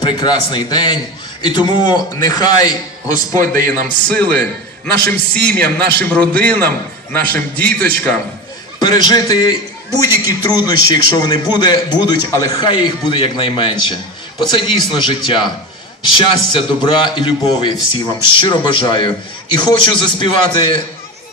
прекрасний день. І тому нехай Господь дає нам сили, нашим сім'ям, нашим родинам, нашим діточкам пережити будь-які труднощі, якщо вони буде, будуть, але хай їх буде якнайменше. Бо це дійсно життя. Щастя, добра і любові всім вам щиро бажаю. І хочу заспівати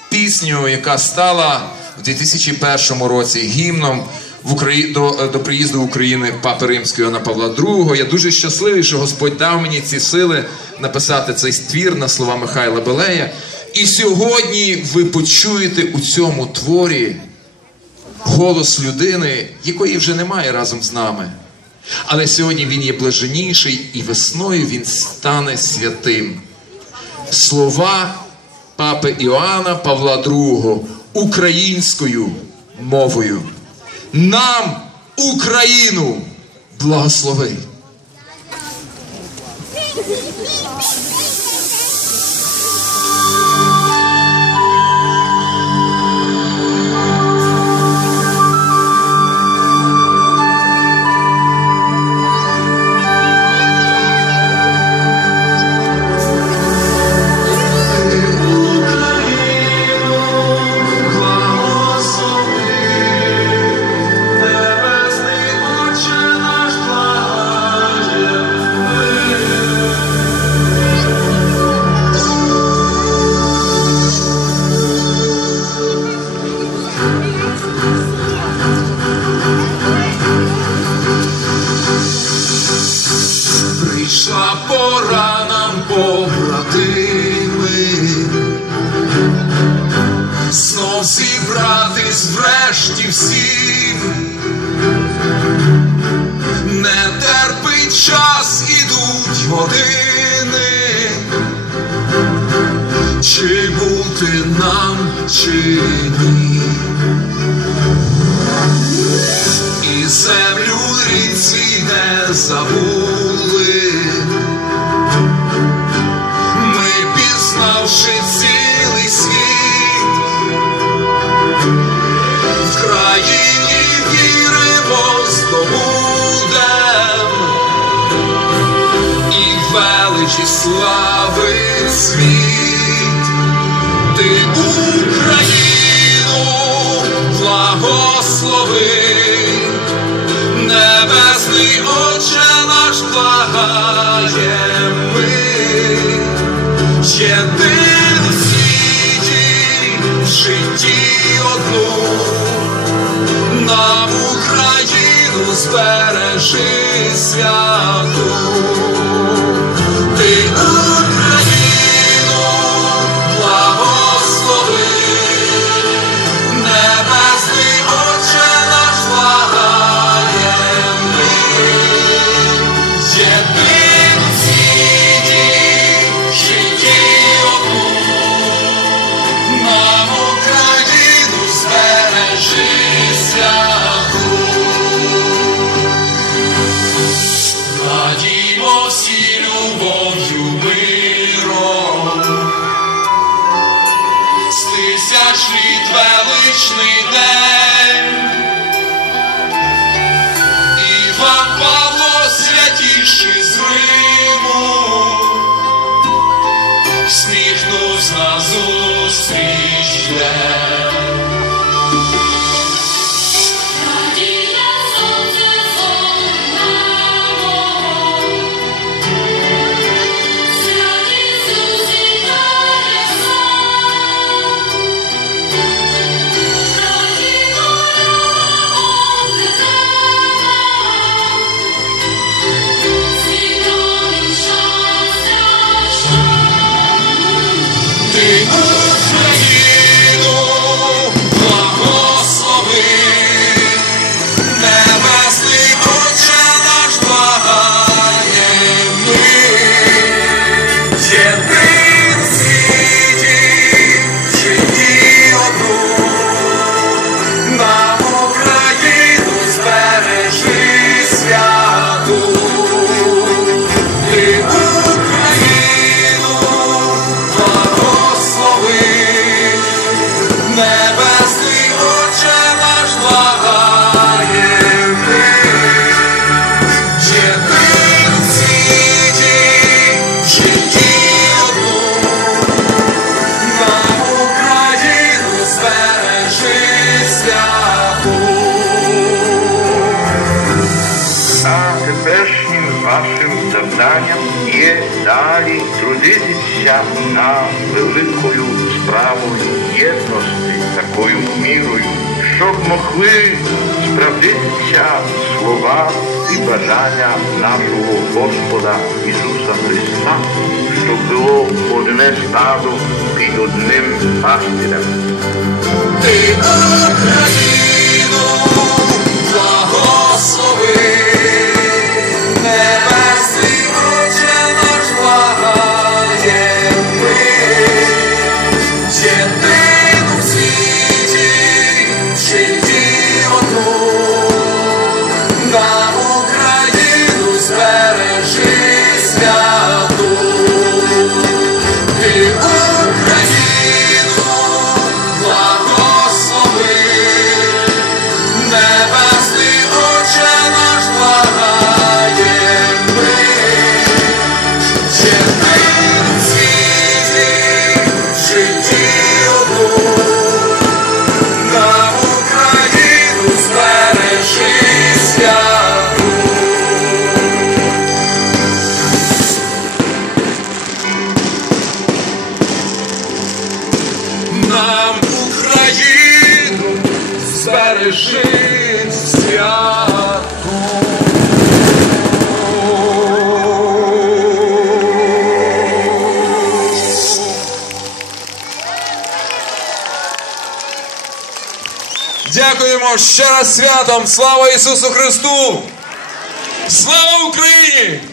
пісню, яка стала в 2001 році гімном в Украї... до, до приїзду України Папи Римського Іоанна Павла II. Я дуже щасливий, що Господь дав мені ці сили написати цей твір на слова Михайла Белея. І сьогодні ви почуєте у цьому творі голос людини, якої вже немає разом з нами. Але сьогодні він є блаженніший, і весною він стане святим. Слова папи Іоанна Павла II українською мовою. Нам Україну благослови. Прийшла пора нам, побратими, знов зібратись врешті всім. Не терпить час, ідуть години. Чи бути нам, чи ні? І землю рідці не забули. Слави світ. Ти Україну благослови, небесний Отче наш благає ми, єдину в світі, в одну, нам Україну збережи святу. tiro um bom. that є далі трудитися на великою справою єдності такою мірою, щоб могли справдитися слова і бажання нашого Господа Ісуса Христа, щоб було одне стадо під одним пастирем. Ти Україну благослови, Дякуємо ще раз святом! Слава Ісусу Христу! Слава Україні!